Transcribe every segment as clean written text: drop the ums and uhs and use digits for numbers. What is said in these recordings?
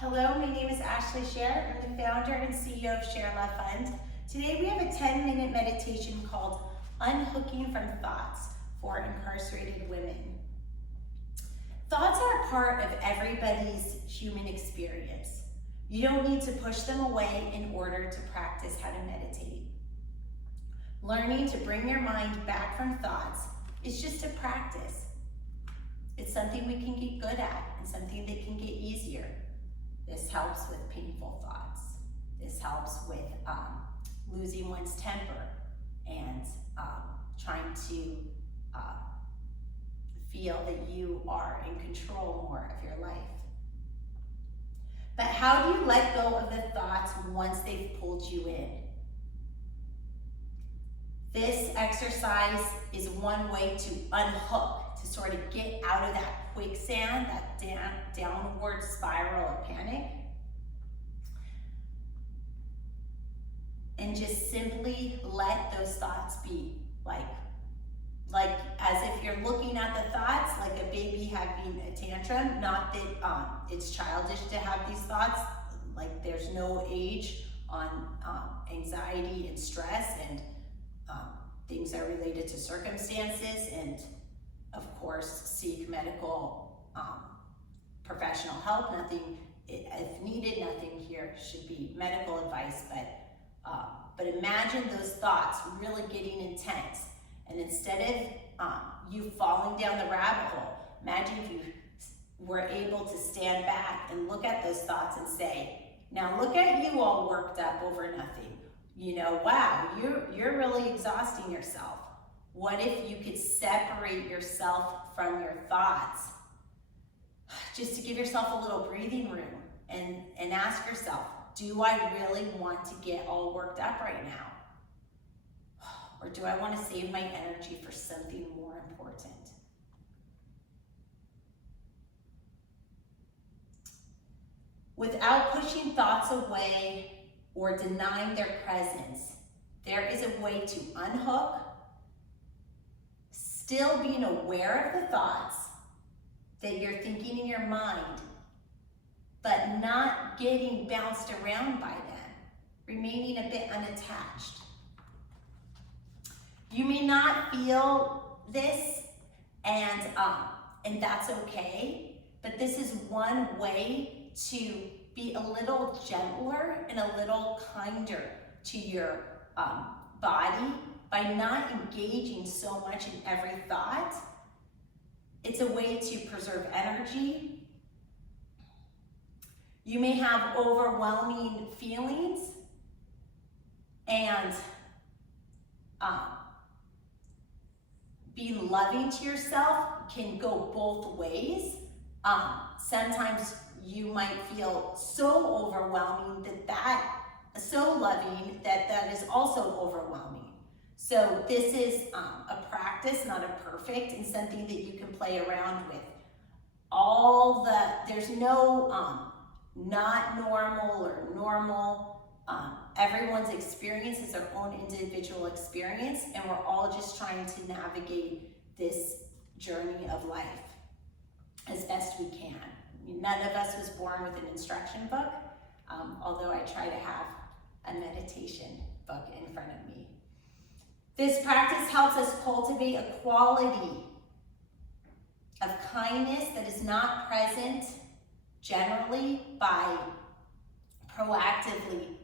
Hello, my name is Ashley Scher. I'm the founder and CEO of Share Love Fund. Today we have a 10-minute meditation called Unhooking from Thoughts for incarcerated women. Thoughts are a part of everybody's human experience. You don't need to push them away in order to practice how to meditate. Learning to bring your mind back from thoughts is just a practice. It's something we can get good at and something that can get easier. This helps with painful thoughts. This helps with losing one's temper and trying to feel that you are in control more of your life. But how do you let go of the thoughts once they've pulled you in? This exercise is one way to unhook, to sort of get out of that quicksand, that downward spiral of panic, and just simply let those thoughts be, like as if you're looking at the thoughts like a baby having a tantrum. Not that it's childish to have these thoughts, like there's no age on anxiety and stress, and things are related to circumstances, and of course seek medical professional help. Nothing, if needed, nothing here should be medical advice, but imagine those thoughts really getting intense, and instead of you falling down the rabbit hole, imagine if you were able to stand back and look at those thoughts and say, now look at you all worked up over nothing. You know, wow, you're really exhausting yourself. What if you could separate yourself from your thoughts, just to give yourself a little breathing room and ask yourself, do I really want to get all worked up right now? Or do I want to save my energy for something more important? Without pushing thoughts away or denying their presence, there is a way to unhook, still being aware of the thoughts that you're thinking in your mind, but not getting bounced around by them, remaining a bit unattached. You may not feel this, and that's okay, but this is one way to be a little gentler and a little kinder to your body by not engaging so much in every thought. It's a way to preserve energy. You may have overwhelming feelings, and being loving to yourself can go both ways. Sometimes you might feel so overwhelming so loving that is also overwhelming. So this is a practice, not a perfect, and something that you can play around with. There's no not normal or normal. Everyone's experience is their own individual experience, and we're all just trying to navigate this journey of life as best we can. None of us was born with an instruction book, although I try to have a meditation book in front of me. This practice helps us cultivate a quality of kindness that is not present generally by proactively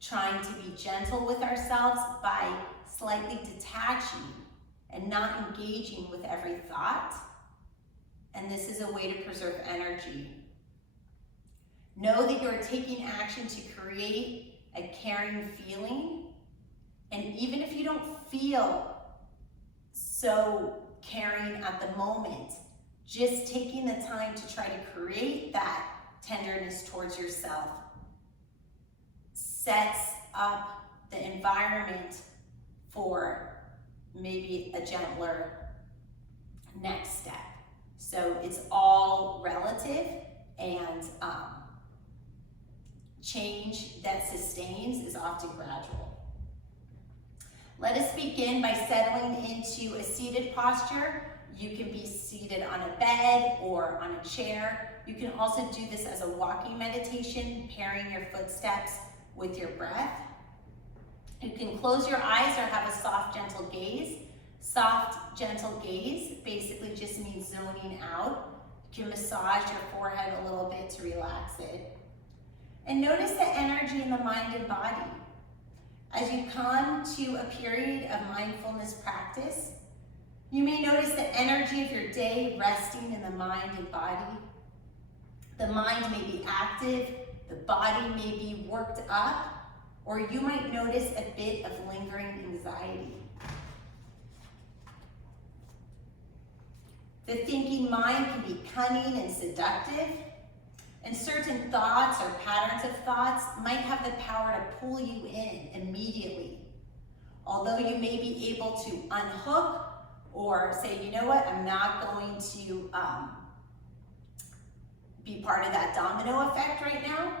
trying to be gentle with ourselves, by slightly detaching and not engaging with every thought. And this is a way to preserve energy. Know that you're taking action to create a caring feeling. And even if you don't feel so caring at the moment, just taking the time to try to create that tenderness towards yourself sets up the environment for maybe a gentler next step. So it's all relative, and change that sustains is often gradual. Let us begin by settling into a seated posture. You can be seated on a bed or on a chair. You can also do this as a walking meditation, pairing your footsteps with your breath. You can close your eyes or have a soft, gentle gaze. Soft, gentle gaze basically just means zoning out. You can massage your forehead a little bit to relax it. And notice the energy in the mind and body. As you come to a period of mindfulness practice, you may notice the energy of your day resting in the mind and body. The mind may be active, the body may be worked up, or you might notice a bit of lingering anxiety. The thinking mind can be cunning and seductive, and certain thoughts or patterns of thoughts might have the power to pull you in immediately. Although you may be able to unhook or say, you know what, I'm not going to be part of that domino effect right now.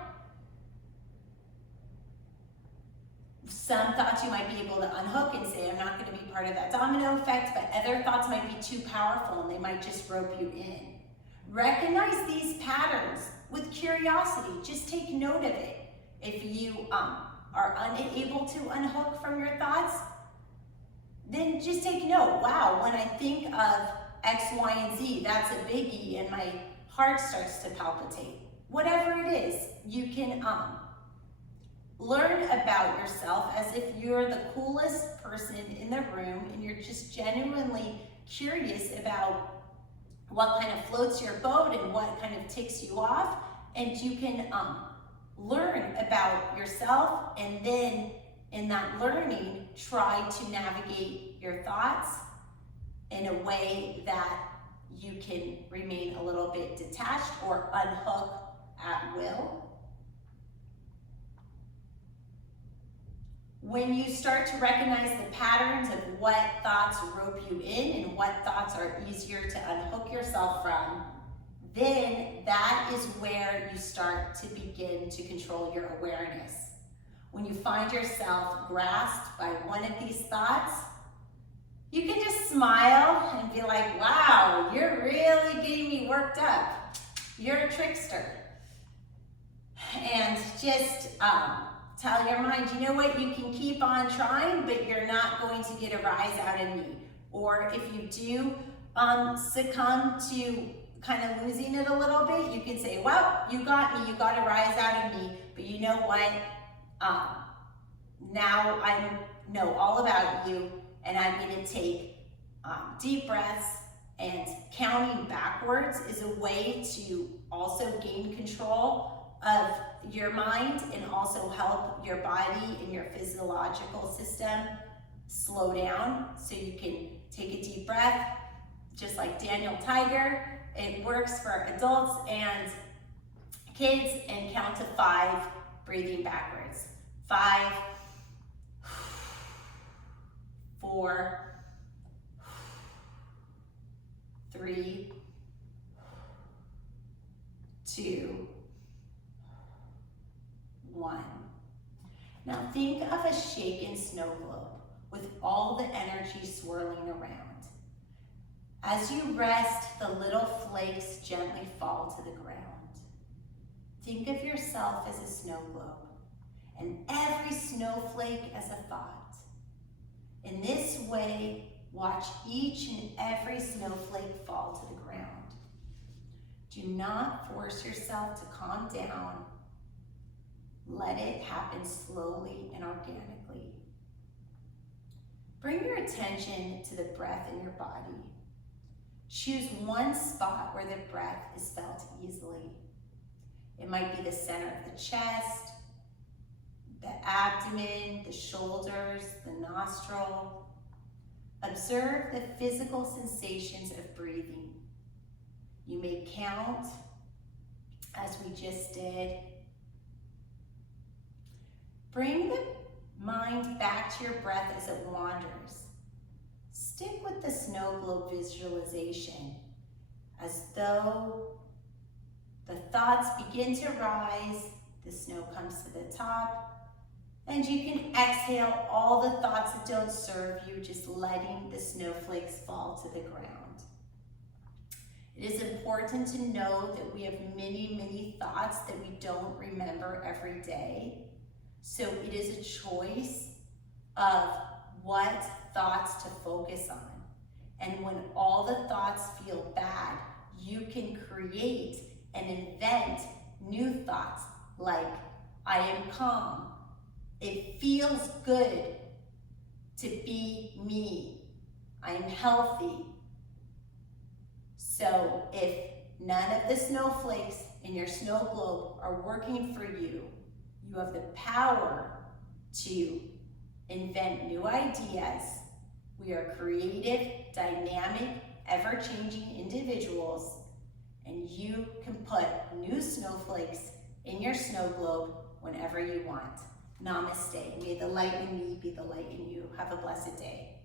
Some thoughts you might be able to unhook and say, I'm not going to be part of that domino effect, but other thoughts might be too powerful and they might just rope you in. Recognize these patterns with curiosity. Just take note of it. If you are unable to unhook from your thoughts, then just take note. Wow, when I think of X, Y, and Z, that's a biggie, and my heart starts to palpitate. Whatever it is, you can learn about yourself as if you're the coolest person in the room and you're just genuinely curious about what kind of floats your boat and what kind of ticks you off, and you can learn about yourself, and then in that learning try to navigate your thoughts in a way that you can remain a little bit detached or unhook at will. When you start to recognize the patterns of what thoughts rope you in and what thoughts are easier to unhook yourself from, then that is where you start to begin to control your awareness. When you find yourself grasped by one of these thoughts, you can just smile and be like, wow, you're really getting me worked up. You're a trickster. And just tell your mind, you know what, you can keep on trying, but you're not going to get a rise out of me. Or if you do succumb to kind of losing it a little bit, you can say, well, you got me, you got a rise out of me, but you know what, now I know all about you, and I'm going to take deep breaths, and counting backwards is a way to also gain control of your mind and also help your body and your physiological system slow down, so you can take a deep breath, just like Daniel Tiger. It works for adults and kids, and count to 5, breathing backwards. 5, 4, 3, 2, 1. Now think of a shaken snow globe with all the energy swirling around. As you rest, the little flakes gently fall to the ground. Think of yourself as a snow globe, and every snowflake as a thought. In this way, watch each and every snowflake fall to the ground. Do not force yourself to calm down. Let it happen slowly and organically. Bring your attention to the breath in your body. Choose one spot where the breath is felt easily. It might be the center of the chest, the abdomen, the shoulders, the nostril. Observe the physical sensations of breathing. You may count, as we just did. Bring the mind back to your breath as it wanders. Stick with the snow globe visualization, as though the thoughts begin to rise, the snow comes to the top, and you can exhale all the thoughts that don't serve you, just letting the snowflakes fall to the ground. It is important to know that we have many, many thoughts that we don't remember every day. So it is a choice of what thoughts to focus on. And when all the thoughts feel bad, you can create and invent new thoughts like, I am calm. It feels good to be me. I am healthy. So if none of the snowflakes in your snow globe are working for you, you have the power to invent new ideas. We are creative, dynamic, ever-changing individuals, and you can put new snowflakes in your snow globe whenever you want. Namaste. May the light in me be the light in you. Have a blessed day.